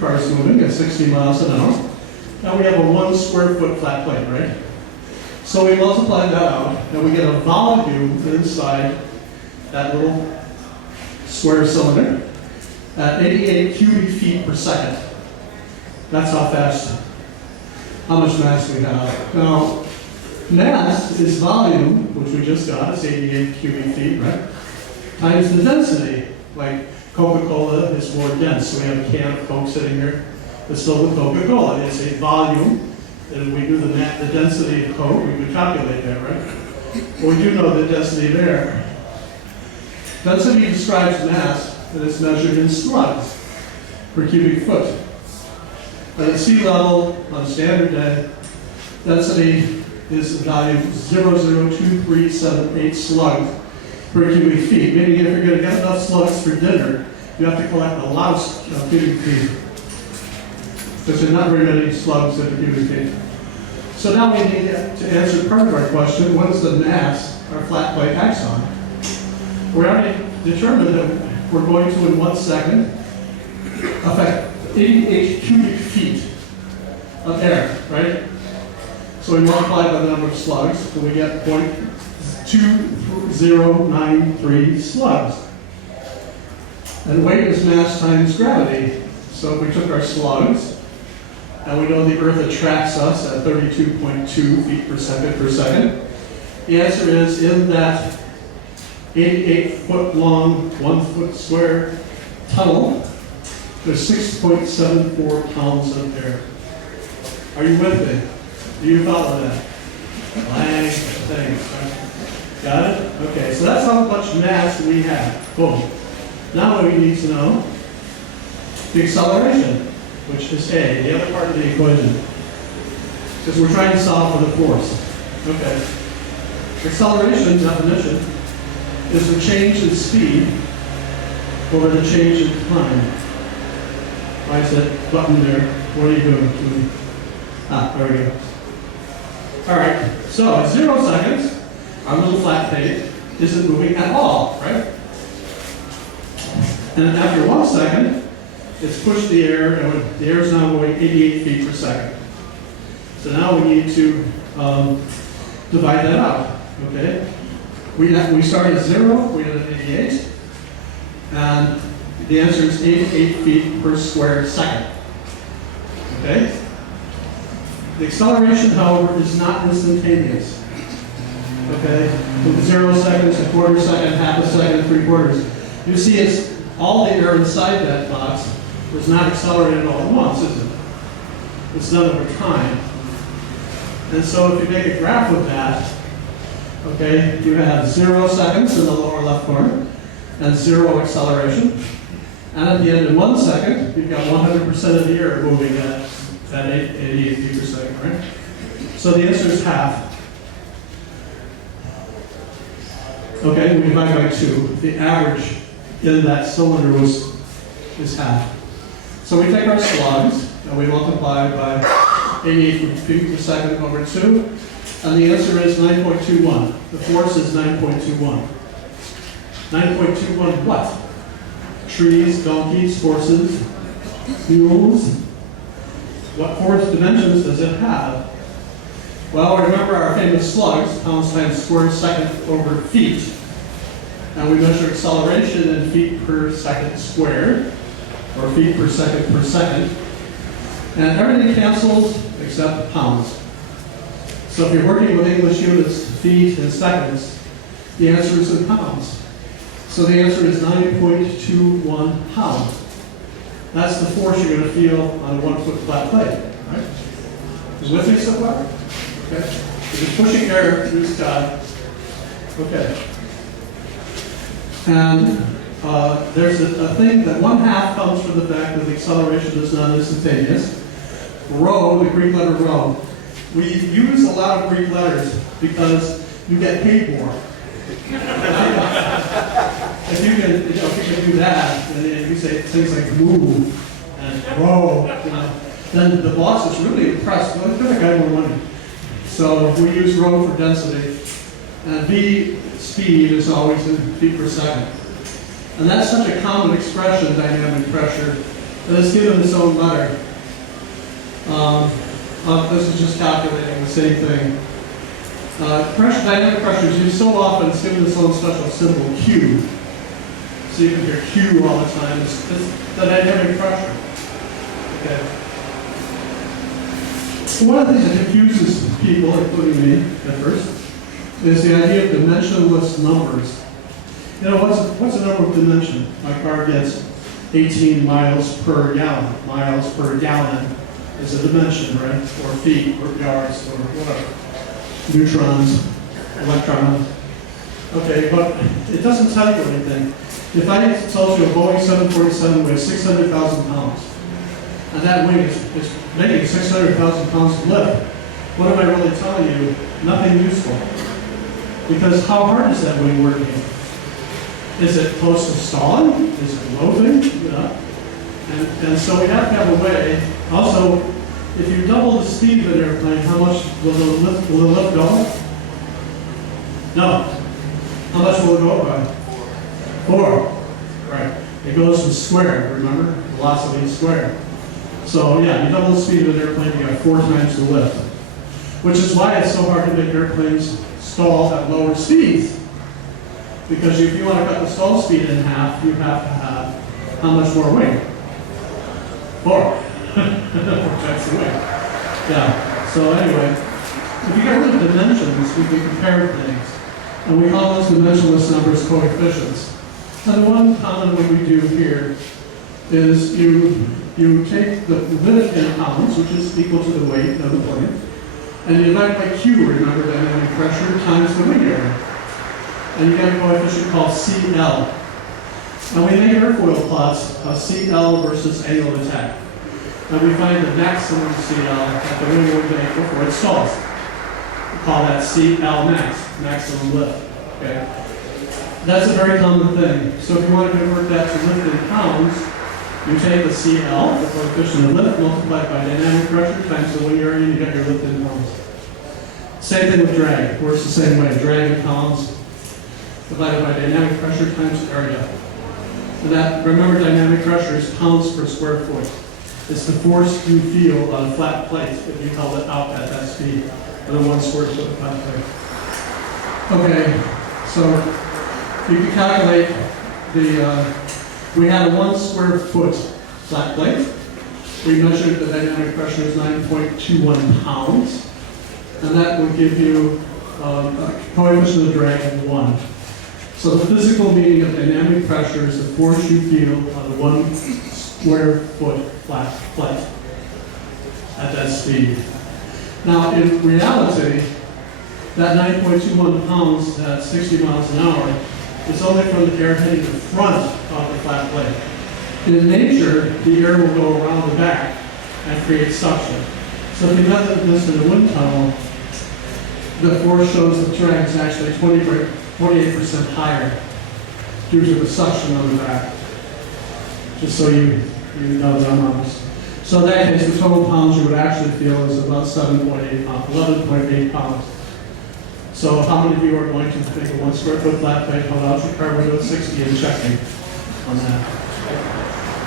cars moving at 60 miles an hour. Now we have a 1 square foot flat plate, right? So we multiply that out, and we get a volume inside that little square cylinder at 88 cubic feet per second. That's how much mass we have. Now, mass is volume, which we just got, is 88 cubic feet, right? Times the density. Like Coca-Cola is more dense, so we have a can of Coke sitting here that's filled with Coca-Cola. It's a volume, and we do the density of Coke, we would calculate that, right? Well, we do know the density there. Density describes mass, and it's measured in slugs per cubic foot. But at sea level, on a standard day, density is the value 0.02378 slugs per cubic feet. Meaning if you're going to get enough slugs for dinner, you have to collect a lot of cubic feet. Because there are not very many slugs in a cubic feet. So now we need to answer part of our question, what is the mass our flat plate acts on? We already determined that we're going to, in 1 second, affect 88 cubic feet of air, right? So we multiply by the number of slugs, and we get 0.2093 slugs. And weight is mass times gravity. So if we took our slugs, and we know the Earth attracts us at 32.2 feet per second, the answer is in that 88-foot long, 1 foot square tunnel, there's 6.74 pounds of air. Are you with me? Do you follow that? Lang things. Got it? Okay, so that's how much mass we have. Boom. Now what we need to know, the acceleration, which is A, the other part of the equation. Because we're trying to solve for the force. Okay. Acceleration definition is the change in speed over the change in time. Why is that button there? What are you doing? There we go. All right, so at 0 seconds, our little flat plate isn't moving at all, right? And after 1 second, it's pushed the air, and the air is now going 88 feet per second. So now we need to divide that out, okay? We start at 0, we get at 88, and the answer is 88 feet per square second, okay? The acceleration, however, is not instantaneous, okay? From 0 seconds, a quarter second, half a second, 3/4. You see it's all the air inside that box is not accelerated all at once, is it? It's done over time. And so if you make a graph of that, okay, you have 0 seconds in the lower left corner and 0 acceleration. And at the end of 1 second, you've got 100% of the air moving at 88 feet per second, right? So the answer is half. Okay, we divide by 2. The average in that cylinder is half. So we take our slugs and we multiply by 88 feet per second over 2, and the answer is 9.21. The force is 9.21. 9.21 what? Trees, donkeys, horses, mules. What force dimensions does it have? Well, remember our famous slugs, pounds times square second over feet. And we measure acceleration in feet per second squared, or feet per second. And everything cancels except pounds. So if you're working with English units, feet and seconds, the answer is in pounds. So the answer is 9.21 pounds. That's the force you're going to feel on a 1 foot flat plate, right? You with me so far? Okay. You're just pushing air through the sky. Okay. And there's a thing that 1/2 comes from the fact that the acceleration is not instantaneous. Rho, the Greek letter rho, we use a lot of Greek letters because you get paid more. If you can do that, and you say things like move and rho, then the boss is really impressed. Well, give that guy more money. So we use rho for density, and V speed is always in feet per second. And that's such a common expression, dynamic pressure, And it's given its own letter. This is just calculating the same thing. Dynamic pressure is used so often, it's given its own special symbol, Q. So you can hear Q all the time. It's the dynamic pressure. Okay. One of the things that confuses people, including me at first, is the idea of dimensionless numbers. You know, what's a number of dimension? My car gets 18 miles per gallon. Miles per gallon is a dimension, right? Or feet, or yards, or whatever. Neutrons, electrons. Okay, but it doesn't tell you anything. If I told you a Boeing 747 weighs 600,000 pounds, and that wing is making 600,000 pounds of lift, what am I really telling you? Nothing useful. Because how hard is that wing working? Is it close to stalling? Is it loafing? You know? And so we have to have a way. Also, if you double the speed of an airplane, how much will the lift go? No. How much will it go by? 4. Right. It goes from squared, remember? Velocity is squared. So yeah, you double the speed of an airplane, you got 4 times the lift. Which is why it's so hard to make airplanes stall at lower speeds. Because if you want to cut the stall speed in half, you have to have how much more wing? 4. 4 times the wing. Yeah. So anyway, if you get rid of dimensions, we can compare things. And we call those dimensionless numbers coefficients. And the one common one we do here is you take the lift in pounds, which is equal to the weight of the plane, and you divide by Q, remember dynamic pressure, times the wing area. And you get a coefficient called CL. And we make airfoil plots of CL versus angle of attack. And we find the maximum CL that the wing will make before it stalls. We call that CL max, maximum lift. Okay? That's a very common thing. So if you want to convert that to lift in pounds, you take the CL, the coefficient of lift, multiplied by dynamic pressure times the wing area, and you get your lift in pounds. Same thing with drag. Works the same way. Drag in pounds divided by dynamic pressure times area. And that, remember, dynamic pressure is pounds per square foot. It's the force you feel on a flat plate if you held it out at that speed on a 1 square foot flat plate. Okay, so you can calculate we had a 1 square foot flat plate. We measured the dynamic pressure as 9.21 pounds. And that would give you a coefficient of drag of 1. So the physical meaning of dynamic pressure is the force you feel on a 1 square foot flat plate at that speed. Now, in reality, that 9.21 pounds at 60 miles an hour is only from the air hitting the front of the flat plate. In nature, the air will go around the back and create suction. So if you method this in a wind tunnel, the force shows the drag is actually 28% higher due to the suction on the back. Just so you know the numbers. So in that case, the total pounds you would actually feel is about 7.8 pounds, 11.8 pounds. So how many of you are going to make a 1 square foot flat plate, hold out your car window at 60 and check me on that?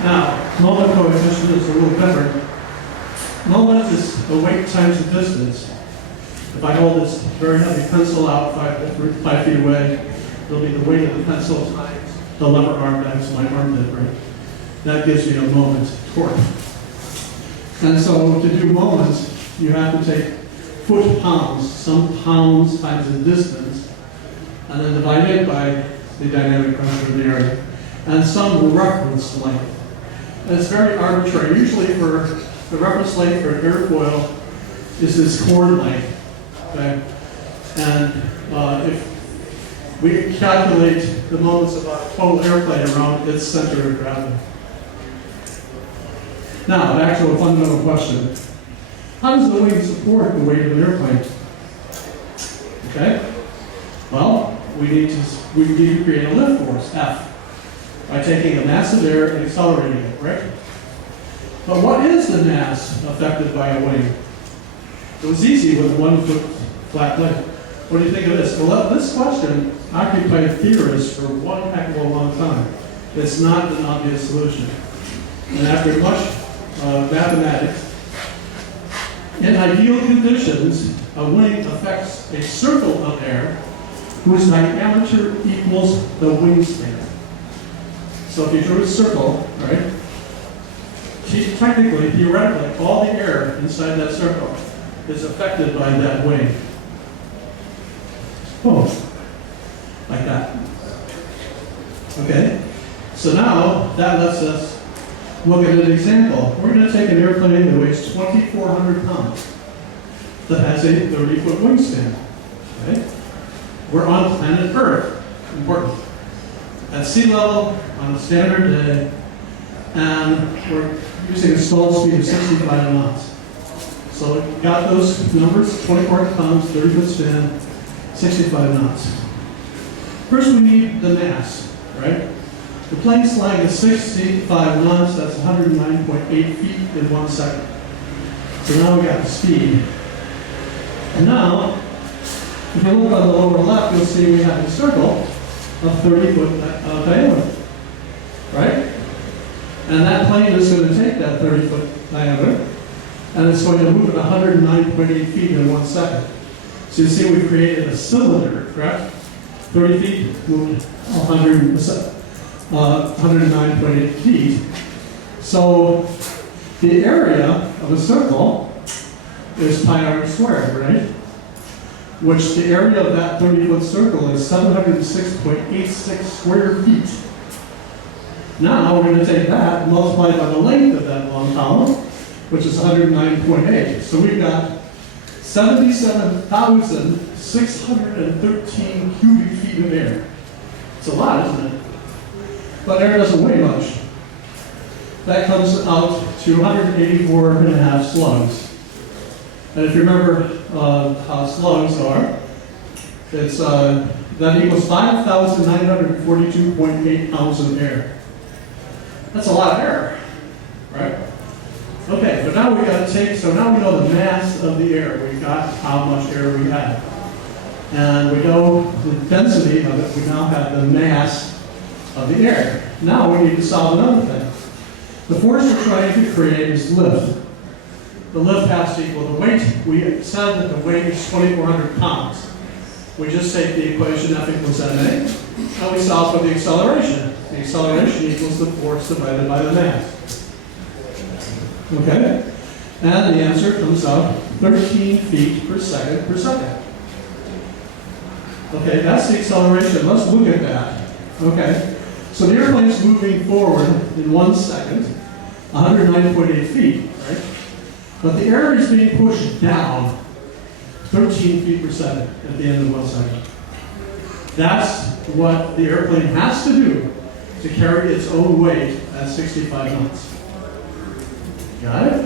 Now, moment coefficient is a little different. Moment is the weight times the distance. If I hold this very heavy pencil out 5 feet away, it'll be the weight of the pencil times the lever arm times my arm bit, right? That gives me a moment torque. And so to do moments, you have to take foot-pounds, some pounds times the distance, and then divide it by the dynamic pressure of the area, and some reference length. And it's very arbitrary. Usually for the reference length for an airfoil is this chord length. Okay? And if we calculate the moments of a total airplane around its center of gravity. Now, back to a fundamental question. How does the wing support the weight of an airplane? Okay? Well, we need to create a lift force, F, by taking a mass of air and accelerating it, right? But what is the mass affected by a wing? It was easy with a 1 foot flat plate. What do you think of this? Well, this question occupied theorists for one heck of a long time. It's not an obvious solution. And after much mathematics, in ideal conditions, a wing affects a circle of air whose diameter equals the wingspan. So if you drew a circle, right, technically, theoretically, all the air inside that circle is affected by that wing. Oh, like that. Okay? So now, that lets us look at an example. We're going to take an airplane that weighs 2,400 pounds that has a 30-foot wingspan. Okay? We're on planet Earth. Important. At sea level, on a standard day, and we're using a stall speed of 65 knots. So we got those numbers, 2,400 pounds, 30-foot span, 65 knots. First we need the mass, right? The plane's flying at 65 knots, that's 109.8 feet in 1 second. So now we got the speed. And now, if you look on the lower left, you'll see we have a circle of 30-foot diameter, right? And that plane is going to take that 30-foot diameter, and it's going to move at 109.8 feet in 1 second. So you see we've created a cylinder, correct? 30 feet moved 109.8 feet. So the area of a circle is pi r squared, right? Which the area of that 30-foot circle is 706.86 square feet. Now we're going to take that and multiply by the length of that long column, which is 109.8. So we've got 77,613 cubic feet of air. It's a lot, isn't it? But air doesn't weigh much. That comes out to 184 and a half slugs. And if you remember how slugs are, it's that equals 5,942.8 pounds of air. That's a lot of air, right? Okay, but now we got to take, so now we know the mass of the air. We got how much air we have. And we know the density of it. We now have the mass of the air. Now we need to solve another thing. The force we're trying to create is lift. The lift has to equal the weight. We said that the weight is 2,400 pounds. We just take the equation F equals ma, and we solve for the acceleration. The acceleration equals the force divided by the mass. Okay? And the answer comes out 13 feet per second per second. Okay, that's the acceleration. Let's look at that. Okay, so the airplane is moving forward in 1 second, 109.8 feet, right? But the air is being pushed down 13 feet per second at the end of 1 second. That's what the airplane has to do to carry its own weight at 65 knots. Got it?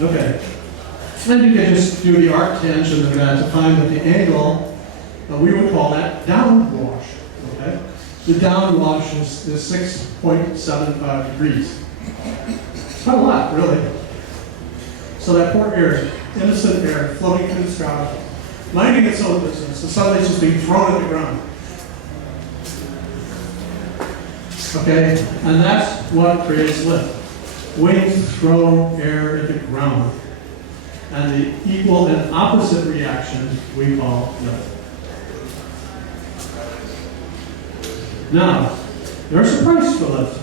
Okay. Then you can just do the arc tangent of that to find that the angle, we would call that downwash. Okay? The downwash is 6.75 degrees. It's not a lot, really. So that poor air, innocent air, floating through the sky, minding its own business, and suddenly it's just being thrown at the ground. Okay? And that's what creates lift. Wings throw air at the ground. And the equal and opposite reaction we call lift. Now, there's a price for lift.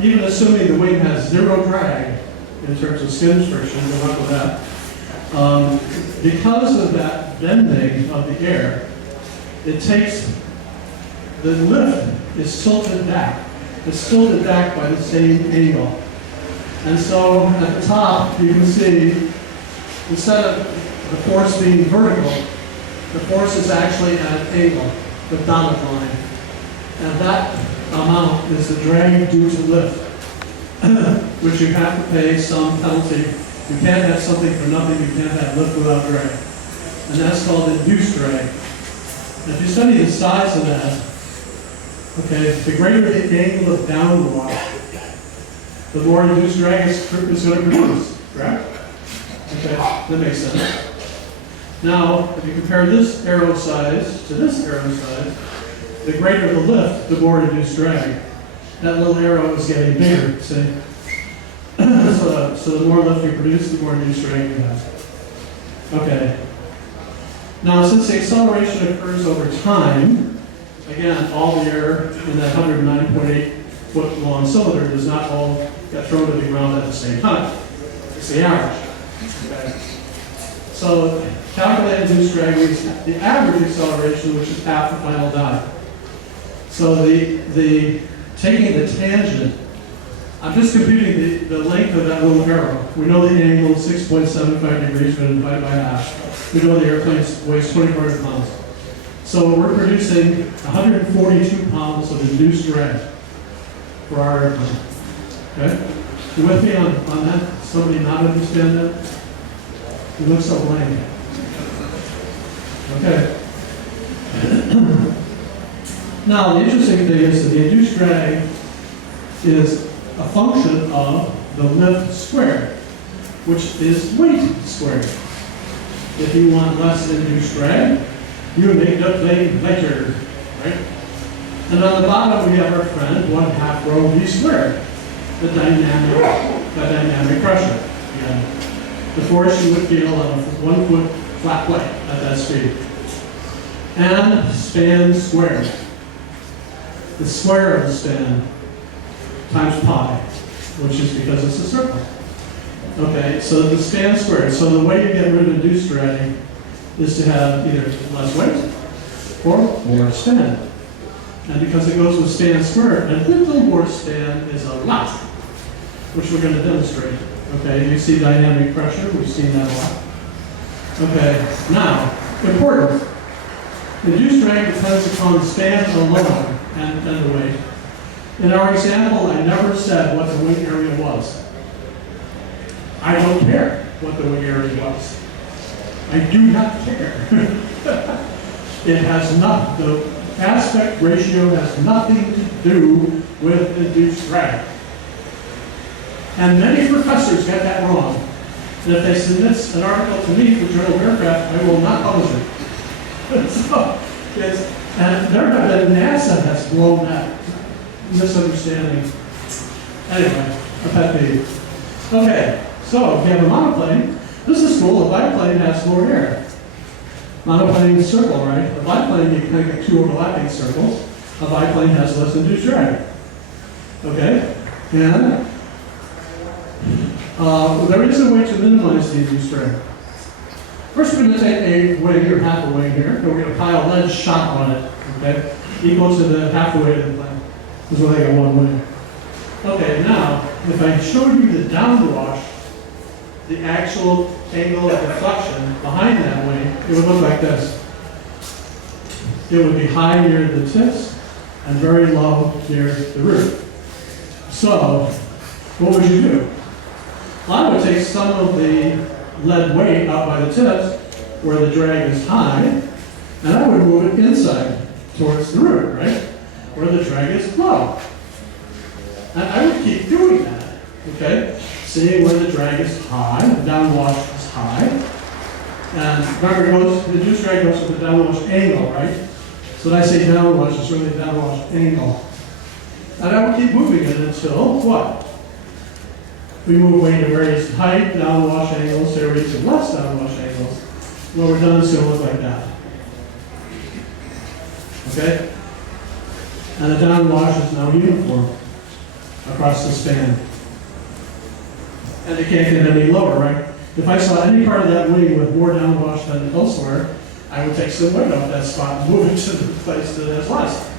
Even assuming the wing has zero drag in terms of skin friction, we'll talk about that. Because of that bending of the air, it takes, the lift is tilted back. It's tilted back by the same angle. And so at the top, you can see, instead of the force being vertical, the force is actually at an angle, the dotted line. And that amount is the drag due to lift, which you have to pay some penalty. You can't have something for nothing, you can't have lift without drag. And that's called induced drag. And if you study the size of that, okay, the greater the angle of downwash, the more induced drag is going to produce, correct? Okay, that makes sense. Now, if you compare this arrow size to this arrow size, the greater the lift, the more induced drag. that little arrow is getting bigger, see? So the more lift you produce, the more induced drag you have. Okay. Now, since the acceleration occurs over time, again, all the air in that 109.8 foot long cylinder does not all get thrown to the ground at the same time. It's the average. Okay. So calculated induced drag means the average acceleration, which is half the final dive. So the taking the tangent, I'm just computing the length of that little arrow. We know the angle is 6.75 degrees, we're going to divide by half. We know the airplane weighs 2,400 pounds. So we're producing 142 pounds of induced drag for our airplane. Okay? You with me on that? Somebody not understand that? You look so blank. Okay. Now, the interesting thing is that the induced drag is a function of the lift squared, which is weight squared. If you want less induced drag, you make the plane lighter, right? And on the bottom we have our friend 1/2 rho v squared, the dynamic pressure. Yeah. The force you would feel on a 1 foot flat plate at that speed. And span squared. The square of the span times pi, which is because it's a circle. Okay, so the span squared. So the way you get rid of induced drag is to have either less weight or more span. And because it goes with span squared, a little more span is a lot, which we're going to demonstrate. Okay, you see dynamic pressure, we've seen that a lot. Okay, now, important. Induced drag depends upon the span alone and the weight. In our example, I never said what the wing area was. I don't care what the wing area was. I do not care. It has not, the aspect ratio has nothing to do with induced drag. And many professors get that wrong. And if they submit an article to me for Journal of Aircraft, I will not publish it. So, and there have been NASA has blown that misunderstanding. Anyway, a pet peeve. Okay, so if you have a monoplane, this is cool. A biplane has more air. Monoplane is circle, right? A biplane, you can get two overlapping circles. A biplane has less induced drag. Okay? And there is a way to minimize the induced drag. First, we're going to take a wing, or half a wing here, and we're going to pile lead shot on it, okay? Equal to the half the weight of the plane. This is what I got one wing. Okay, now, if I showed you the downwash, the actual angle of deflection behind that wing, it would look like this. It would be high near the tips and very low near the roof. So, what would you do? Well, I would take some of the lead weight out by the tips, where the drag is high, and I would move it inside towards the root, right? Where the drag is low. And I would keep doing that, okay? Seeing where the drag is high, the downwash is high. And remember, the induced drag goes with the downwash angle, right? So when I say downwash, it's really downwash angle. And I would keep moving it until what? We move away to various height, downwash angles, there we to less downwash angles. When we're done, it's going to look like that. Okay? And the downwash is now uniform across the span. And it can't get any lower, right? If I saw any part of that wing with more downwash than elsewhere, I would take some weight off that spot and move it to the place that has less.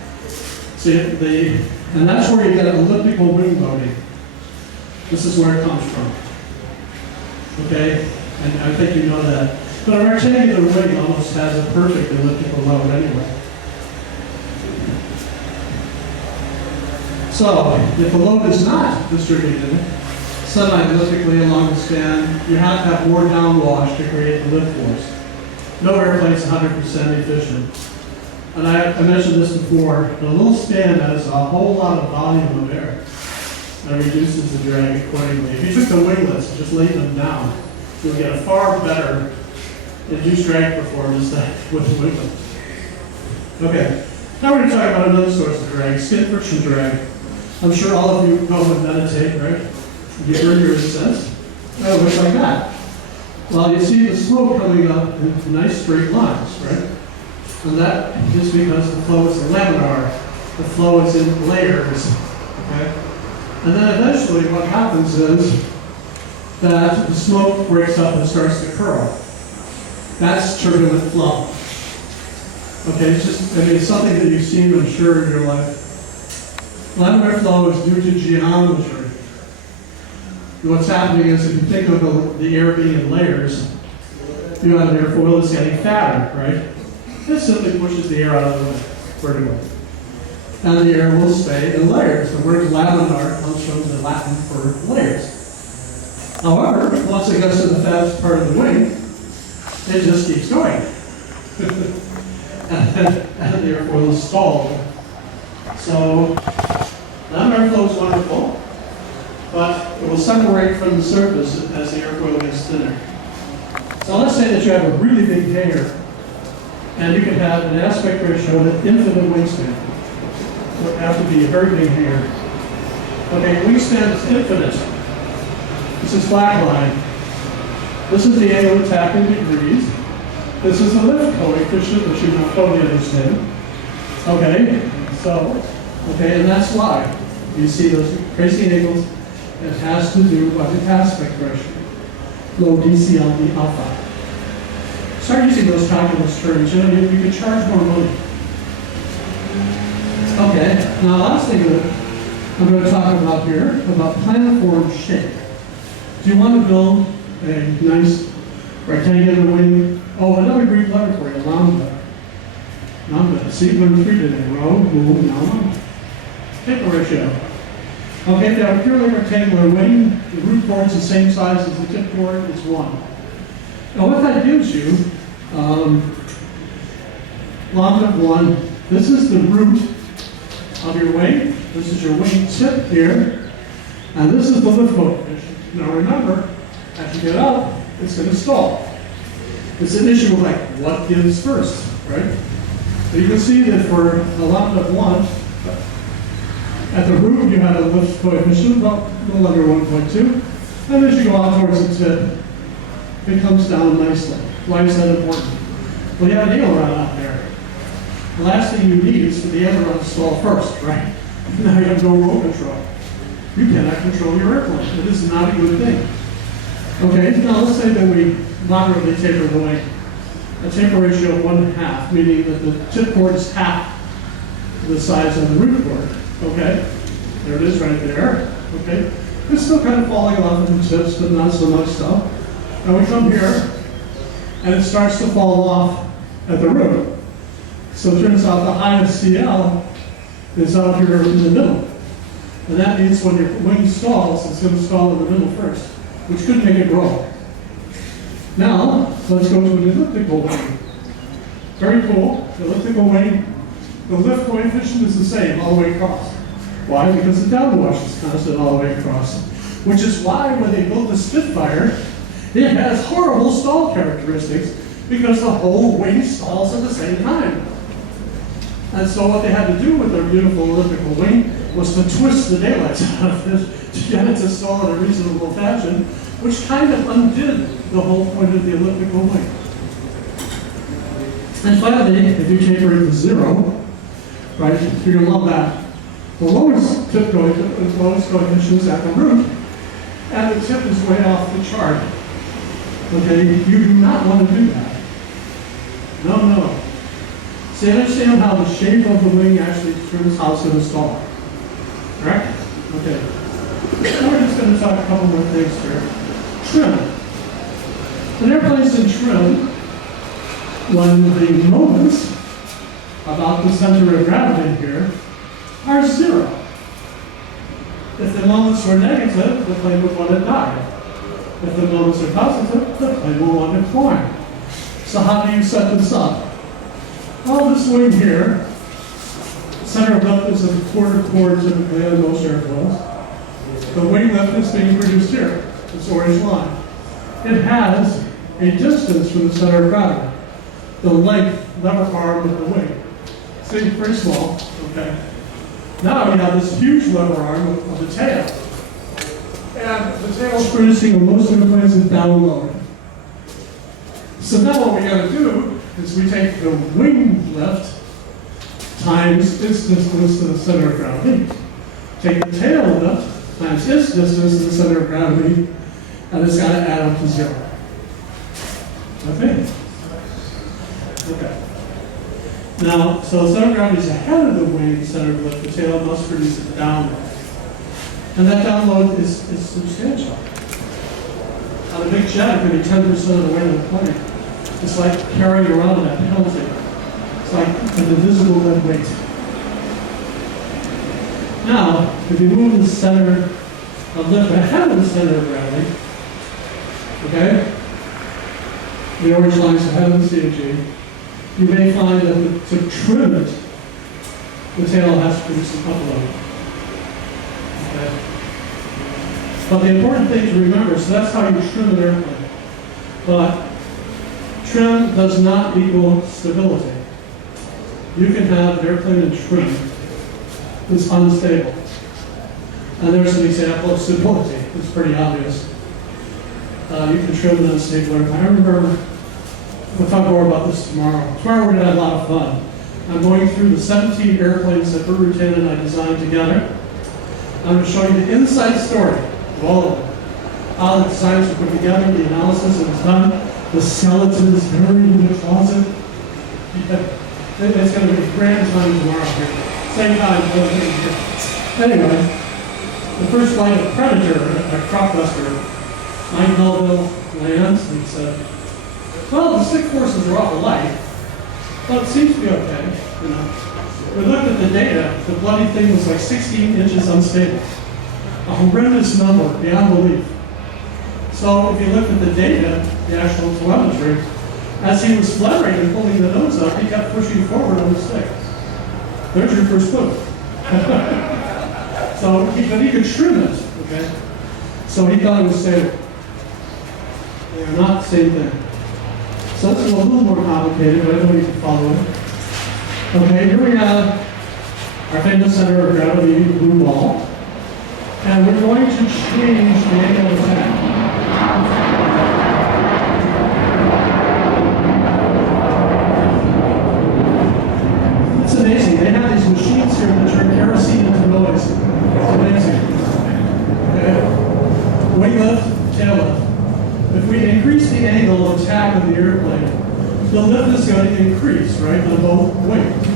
See, and that's where you get elliptical wing loading. This is where it comes from. Okay? And I think you know that. But a rectangular wing almost has a perfect elliptical load anyway. So, if the load is not distributed semi-elliptically along the span, you have to have more downwash to create the lift force. No airplane is 100% efficient. And I mentioned this before, the little span has a whole lot of volume of air. That reduces the drag accordingly. If you took the winglets and just laid them down, you would get a far better induced drag performance than with the winglets. Okay, now we're going to talk about another source of drag, skin friction drag. I'm sure all of you go and meditate, right? You heard your incense. It looks like that. Well, you see the smoke coming up in nice straight lines, right? And that is because the flow is laminar. The flow is in layers, okay? And then eventually what happens is that the smoke breaks up and starts to curl. That's turbulent flow. Okay, it's just, I mean, it's something that you've seen, I'm sure, in your life. Laminar flow is due to geometry. What's happening is, if you think of the air being in layers, you have an airfoil that's getting fatter, right? It simply pushes the air out of the way, vertically. And the air will stay in layers. The word laminar comes from the Latin for layers. However, once it gets to the fattest part of the wing, it just keeps going. and the airfoil is stalled. So, laminar flow is wonderful, but it will separate from the surface as the airfoil gets thinner. So let's say that you have a really big hangar, and you can have an aspect ratio of infinite wingspan. It would have to be a very big hangar. Okay, wingspan is infinite. This is black line. This is the angle of attack in degrees. This is the lift coefficient, which you don't totally understand. Okay, and that's why you see those crazy angles. It has to do with the aspect ratio, low DCLD alpha. Start using those calculus terms. You know, you can charge more money. Okay, now last thing that I'm going to talk about here, about planiform shape. Do you want to build a nice rectangular wing? Oh, another Greek letter for you, lambda. Lambda. See, we're 3 today. Rho, boom, now lambda. Taper ratio. Okay, if you have a purely rectangular wing, the root chord's the same size as the tip chord, it's 1. Now what that gives you, lambda 1, this is the root of your wing. This is your wing tip here, and this is the lift coefficient. Now remember, as you get up, it's going to stall. It's an issue of like, what gives first, right? So you can see that for a lambda 1, at the root you have a lift coefficient about a little under 1.2, and as you go out towards the tip, it comes down nicely. Why is that important? Well, you have an aileron out there. The last thing you need is for the aileron to stall first, right? Now you have no roll control. You cannot control your airplane. It is not a good thing. Okay, now let's say that we moderately taper the wing. A taper ratio of 1/2, meaning that the tip chord is half the size of the root chord. Okay, there it is right there. Okay, it's still kind of falling off of the tips, but not so much so. Now we come here, and it starts to fall off at the root. So it turns out the highest CL is out here in the middle. And that means when your wing stalls, it's going to stall in the middle first, which could make it grow. Now, let's go to an elliptical wing. Very cool. The elliptical wing, the lift coefficient is the same all the way across. Why? Because the downwash is constant all the way across. Which is why when they built the Spitfire, it has horrible stall characteristics because the whole wing stalls at the same time. And so what they had to do with their beautiful elliptical wing was to twist the daylights out of it to get it to stall in a reasonable fashion, which kind of undid the whole point of the elliptical wing. And finally, if you taper it to 0, right, you're going to love that. The lowest tip coefficient is at the root, and the tip is way off the chart. Okay, you do not want to do that. No. So you understand how the shape of the wing actually determines how it's going to stall. Correct? Okay. Now we're just going to talk a couple more things here. Trim. When airplane's in trim, when the moments about the center of gravity here are 0. If the moments were negative, the plane would want to die. If the moments are positive, the plane will want to climb. So how do you set this up? Well, this wing here, center of lift is a quarter chord typically on most airplanes. The wing lift is being produced here, this orange line. It has a distance from the center of gravity, the length, lever arm of the wing. See, very small, okay? Now we have this huge lever arm of the tail. And the tail is producing a most of the planes with download. So now what we got to do is we take the wing lift times its distance to the center of gravity. Take the tail lift times its distance to the center of gravity, and it's got to add up to 0. Okay? Okay. Now, so the center of gravity is ahead of the wing center of lift. The tail must produce a download. And that download is substantial. On a big jet, it could be 10% of the weight of the plane. It's like carrying around that penalty. It's like an invisible lead weight. Now, if you move the center of lift ahead of the center of gravity, okay, the orange line is ahead of the CG, you may find that to trim it, the tail has to produce an upload. Okay? But the important thing to remember, so that's how you trim an airplane. But trim does not equal stability. You can have an airplane in trim that's unstable. And there's an example of stability. It's pretty obvious. You can trim an unstable airplane. I remember, we'll talk more about this tomorrow. Tomorrow we're going to have a lot of fun. I'm going through the 17 airplanes that Bert Rutan and I designed together. I'm going to show you the inside story of all of them. How the designs were put together, the analysis that was done, the skeletons buried in the closet. It's going to be a grand time tomorrow here. Same time, anyway, the first flight of Predator, a Cropbuster, Mike Melville lands, and he said, well, the stick forces are awful light, but it seems to be okay, you know. We looked at the data, the bloody thing was like 16 inches unstable. A horrendous number, beyond belief. So if you look at the data, the actual telemetry, as he was fluttering and pulling the nose up, he kept pushing forward on the stick. There's your first clue. But he could trim it, okay? So he thought it was stable. They are not the same thing. So this is a little more complicated, but I know you can follow it. Okay, here we have our famous center of gravity, blue ball. And we're going to change the angle of attack. It's amazing. They have these machines here that turn kerosene into noise. It's amazing. Okay? Wing lift, tail lift. If we increase the angle of attack of the airplane, the lift is going to increase, right, on both wings.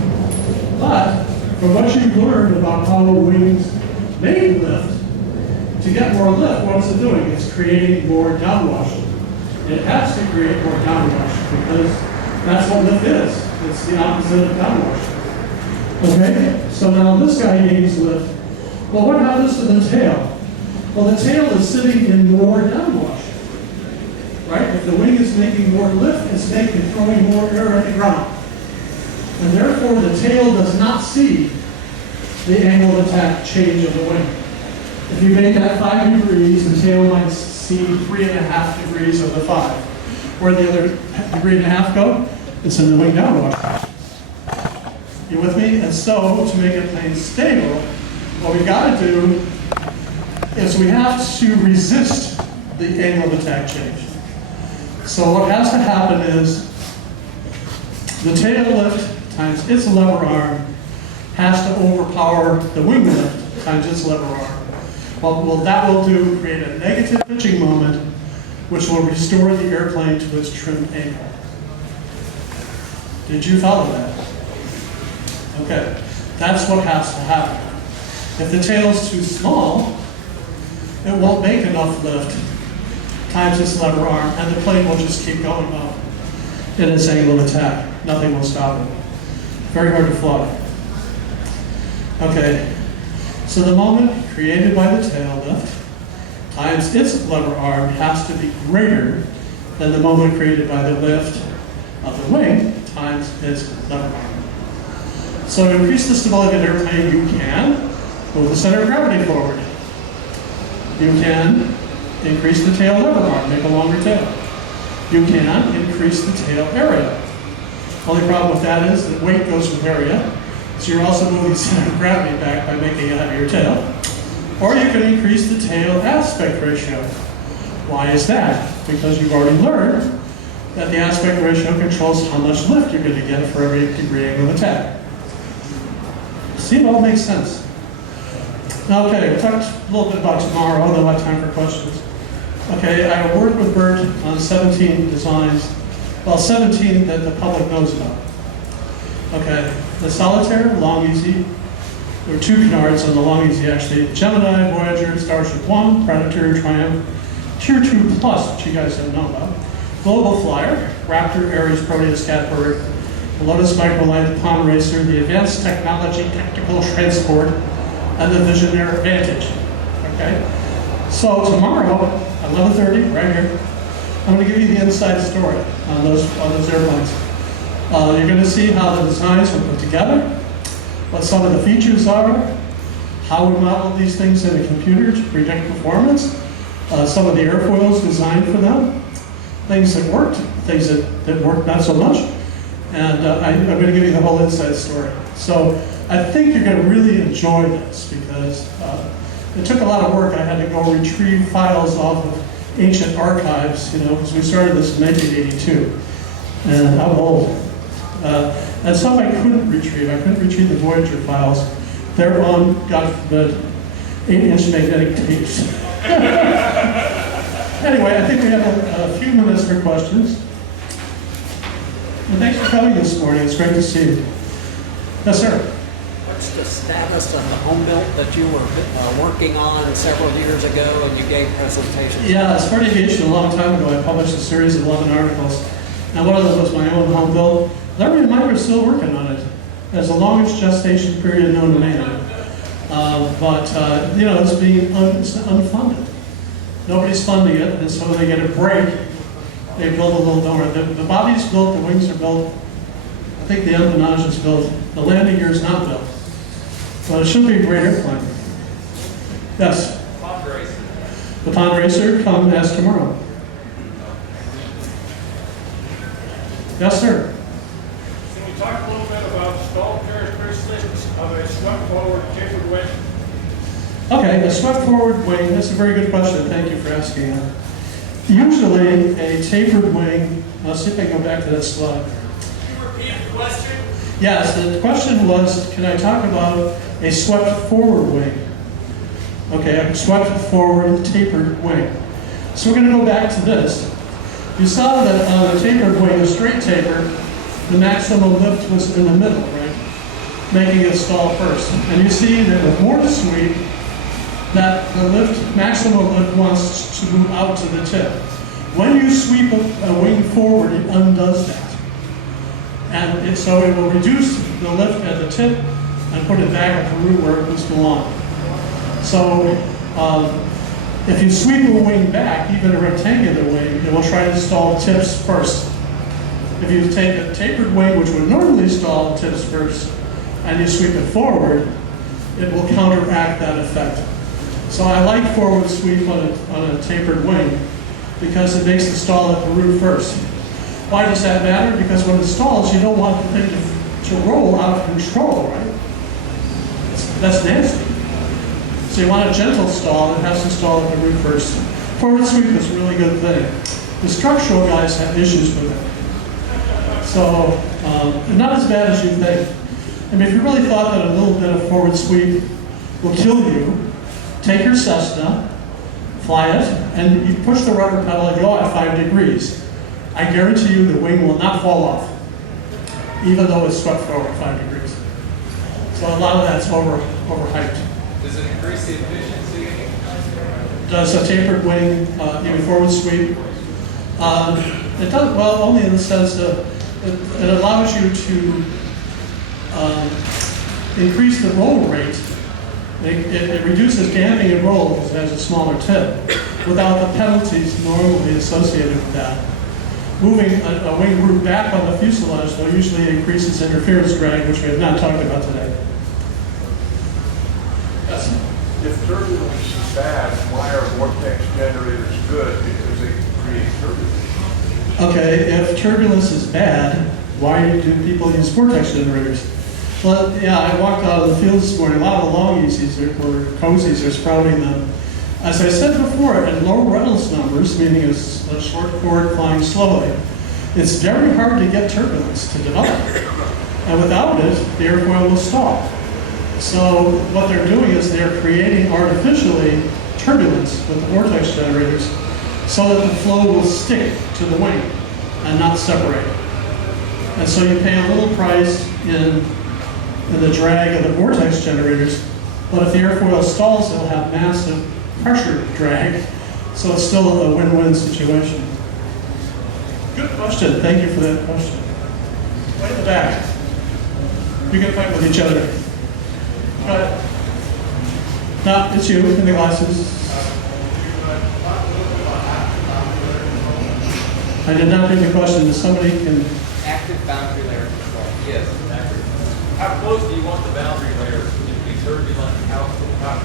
But from what you've learned about how wings make lift, to get more lift, what is it doing? It's creating more downwash. It has to create more downwash because that's what lift is. It's the opposite of downwash. Okay? So now this guy gains lift. Well, what happens to the tail? Well, the tail is sitting in more downwash. Right? If the wing is making more lift, it's throwing more air at the ground. And therefore, the tail does not see the angle of attack change of the wing. If you make that 5 degrees, the tail might see 3.5 degrees of the 5. Where the other 1.5 go? It's in the wing downwash. You with me? And so, to make a plane stable, what we got to do is we have to resist the angle of attack change. So what has to happen is the tail lift times its lever arm has to overpower the wing lift times its lever arm. Well, that will create a negative pitching moment, which will restore the airplane to its trimmed angle. Did you follow that? Okay, that's what has to happen. If the tail is too small, it won't make enough lift times its lever arm, and the plane will just keep going up in its angle of attack. Nothing will stop it. Very hard to fly. Okay, so the moment created by the tail lift times its lever arm has to be greater than the moment created by the lift of the wing times its lever arm. So to increase the stability of an airplane, you can move the center of gravity forward. You can increase the tail lever arm, make a longer tail. You can increase the tail area. Only problem with that is that weight goes with area. So you're also moving the center of gravity back by making a heavier tail. Or you can increase the tail aspect ratio. Why is that? Because you've already learned that the aspect ratio controls how much lift you're going to get for every degree angle of attack. See, it all makes sense. Okay, we talked a little bit about tomorrow, then we'll have time for questions. Okay, I worked with Bert on 17 designs, well, 17 that the public knows about. Okay, the Solitaire, Long Easy. There were two canards on the Long Easy actually. Gemini, Voyager, Starship 1, Predator, Triumph, Tier 2 Plus, which you guys don't know about. Global Flyer, Raptor, Ares, Proteus, Catbird, the Lotus Microlight, the Pond Racer, the Advanced Technology Tactical Transport, and the Visionaire Advantage. Okay? So tomorrow, 11:30, right here, I'm going to give you the inside story on those airplanes. You're going to see how the designs were put together, what some of the features are, how we modeled these things in a computer to predict performance, some of the airfoils designed for them, things that worked, things that worked not so much, and I'm going to give you the whole inside story. So I think you're going to really enjoy this because it took a lot of work. I had to go retrieve files off of ancient archives, because we started this in 1982, and I'm old. And some I couldn't retrieve. I couldn't retrieve the Voyager files. They're on, God forbid, 8-inch magnetic tapes. Anyway, I think we have a few minutes for questions. And thanks for coming this morning. It's great to see you. Yes, sir. What's the status of the home built that you were working on several years ago and you gave presentations? Yeah, as Smart Aviation a long time ago, I published a series of 11 articles. And one of those was my own home build. Larry and Mike are still working on it. It's the longest gestation period known to man. It's unfunded. Nobody's funding it, and so they get a break. They build a little door. The body's built, the wings are built. I think the empennage is built. The landing gear is not built. But it should be a great airplane. Yes? Pond racer. The Pond Racer comes tomorrow. Yes, sir? Can you talk a little bit about stall characteristics of a swept forward tapered wing? Okay, a swept forward wing, that's a very good question. Thank you for asking that. Usually, a tapered wing, I'll see if I can go back to that slide. Can you repeat the question? Yes, the question was, can I talk about a swept forward wing? Okay, a swept forward tapered wing. So we're going to go back to this. You saw that on a tapered wing, a straight taper, the maximum lift was in the middle, right? Making it stall first. And you see that with more sweep, that the maximum lift wants to move out to the tip. When you sweep a wing forward, it undoes that. And so it will reduce the lift at the tip and put it back at the root where it must belong. So if you sweep a wing back, even a rectangular wing, it will try to stall tips first. If you take a tapered wing, which would normally stall tips first, and you sweep it forward, it will counteract that effect. So I like forward sweep on a tapered wing because it makes the stall at the root first. Why does that matter? Because when it stalls, you don't want the thing to roll out of control, right? That's nasty. So you want a gentle stall that has to stall at the root first. Forward sweep is a really good thing. The structural guys have issues with it. So, not as bad as you think. I mean, if you really thought that a little bit of forward sweep will kill you, take your Cessna, fly it, and you push the rudder pedal and go at 5 degrees. I guarantee you the wing will not fall off, even though it's swept forward 5 degrees. So a lot of that's overhyped. Does it increase the efficiency? Does a tapered wing, forward sweep? It does, well, only in the sense that it allows you to increase the roll rate. It reduces damping and roll because it has a smaller tip without the penalties normally associated with that. Moving a wing root back on the fuselage, though, usually increases interference drag, which we have not talked about today. Yes? If turbulence is bad, why are vortex generators good? Because they create turbulence. Okay, if turbulence is bad, why do people use vortex generators? Well, yeah, I walked out of the field this morning. A lot of the long easies or cozies are sprouting them. As I said before, at low Reynolds numbers, meaning a short chord flying slowly, it's very hard to get turbulence to develop. And without it, the airfoil will stall. So what they're doing is they're creating artificially turbulence with the vortex generators so that the flow will stick to the wing and not separate. And so you pay a little price in the drag of the vortex generators, but if the airfoil stalls, it'll have massive pressure drag, so it's still a win-win situation. Good question. Thank you for that question. Right in the back. You can fight with each other. Go ahead. No, it's you in the glasses. I did not hear the question. If somebody can. Active boundary layer control. Yes, active. How close do you want the boundary layer to be turbulent?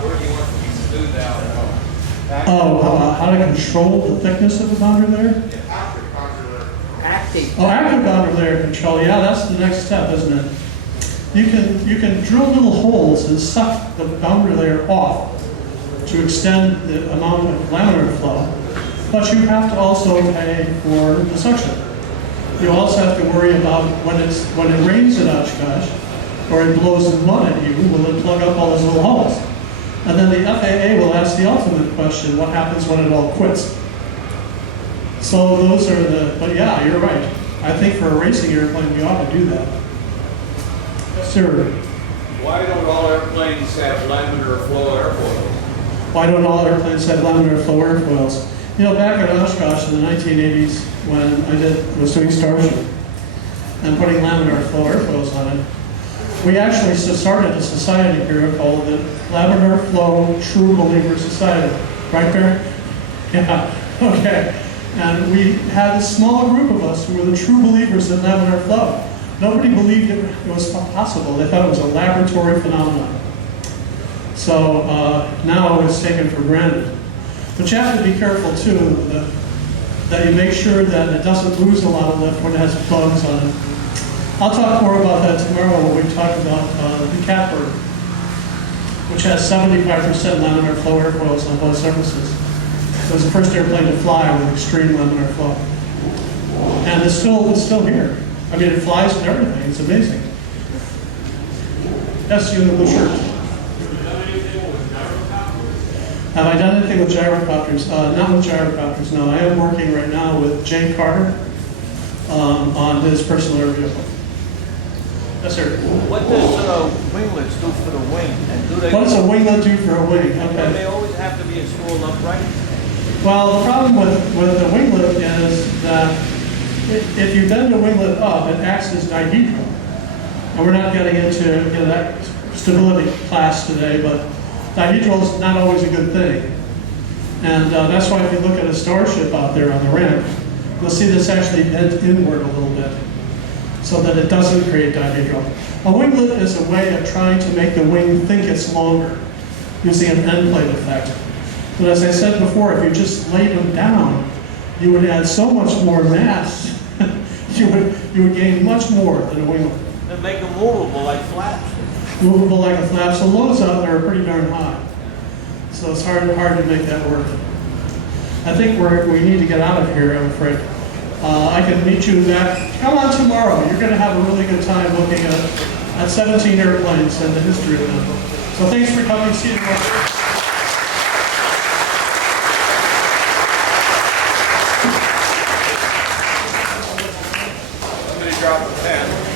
Where do you want it to be smoothed out? How to control the thickness of the boundary layer? Active boundary layer. Active. Oh, active boundary layer control. Yeah, that's the next step, isn't it? You can drill little holes and suck the boundary layer off to extend the amount of laminar flow, but you have to also pay for the suction. You also have to worry about when it rains at Oshkosh or it blows mud at you, will it plug up all those little holes? And then the FAA will ask the ultimate question, what happens when it all quits? So those are but yeah, you're right. I think for a racing airplane, we ought to do that. Sir, Why don't all airplanes have laminar flow airfoils? why don't all airplanes have laminar flow airfoils? You know, back at Oshkosh in the 1980s, when I was doing Starship and putting laminar flow airfoils on it, we actually started a society here called the Laminar Flow True Believer Society. Right, Barry? Yeah, okay. And we had a small group of us who were the true believers in laminar flow. Nobody believed it was possible. They thought it was a laboratory phenomenon. So now it's taken for granted. But you have to be careful too that you make sure that it doesn't lose a lot of lift when it has bugs on it. I'll talk more about that tomorrow when we talk about the catbird, which has 75% laminar flow airfoils on both surfaces. It was the first airplane to fly with extreme laminar flow. And it's still here. I mean, it flies and everything. It's amazing. Yes, you in the blue shirt. Have I done anything with gyrocopters? Not with gyrocopters, no. I am working right now with Jay Carter on his personal air vehicle. Yes, sir. What does winglets do for the wing? And do they? What does a winglet do for a wing? Do Okay. they always have to be installed upright? Well, the problem with the winglet is that if you bend the winglet up, it acts as dihedral. And we're not getting into that stability class today, but dihedral is not always a good thing. And that's why if you look at a Starship out there on the ramp, you'll see this actually bent inward a little bit so that it doesn't create dihedral. A winglet is a way of trying to make the wing think it's longer, using an end plate effect. But as I said before, if you just laid them down, you would add so much more mass. you would gain much more than a winglet. They make them movable like flaps. Movable like a flap. So loads out there are pretty darn high. So it's hard to make that work. I think we need to get out of here, I'm afraid. I can meet you back. Come on tomorrow. You're going to have a really good time looking at 17 airplanes and the history of them. So thanks for coming. See you tomorrow. Somebody drop a pen.